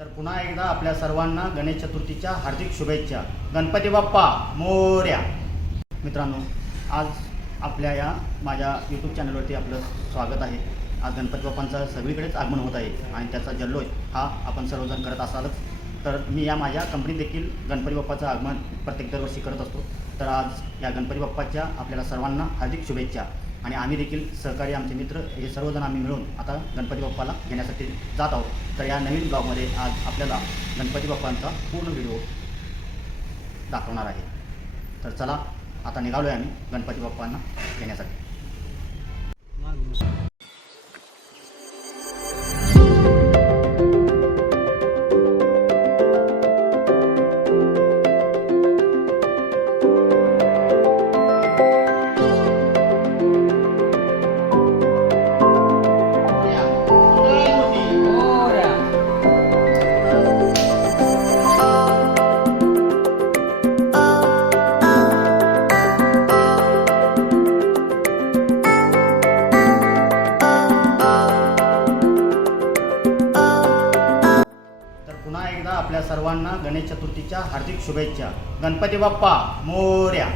तर पुन्हा एकदा आपल्या सर्वांना गणेश चतुर्थीच्या हार्दिक शुभेच्छा. गणपती बाप्पा मोरया. मित्रांनो, आज आपल्या या माझ्या यूट्यूब चॅनलवरती आपलं स्वागत आहे. आज गणपती बाप्पांचं सगळीकडेच आगमन होत आहे आणि त्याचा जल्लोष हा आपण सर्वजण करत असालच. तर मी या माझ्या कंपनीत देखील गणपती बाप्पाचं आगमन प्रत्येक दरवर्षी करत असतो. तर आज या गणपती बाप्पाच्या आपल्याला सर्वांना हार्दिक शुभेच्छा. आणि आम्ही देखील सहकारी आमचे मित्र हे सर्वजण आम्ही मिळून आता गणपती बाप्पाला घेण्यासाठी जात आहोत. तर या नवीन ब्लॉगमध्ये आज आपल्याला गणपती बाप्पांचा पूर्ण व्हिडिओ दाखवणार आहे. तर चला आता निघालो आहे आम्ही गणपती बाप्पांना घेण्यासाठी. पुन्हा एकदा आपल्या सर्वांना गणेश चतुर्थीच्या हार्दिक शुभेच्छा. गणपती बाप्पा मोरया.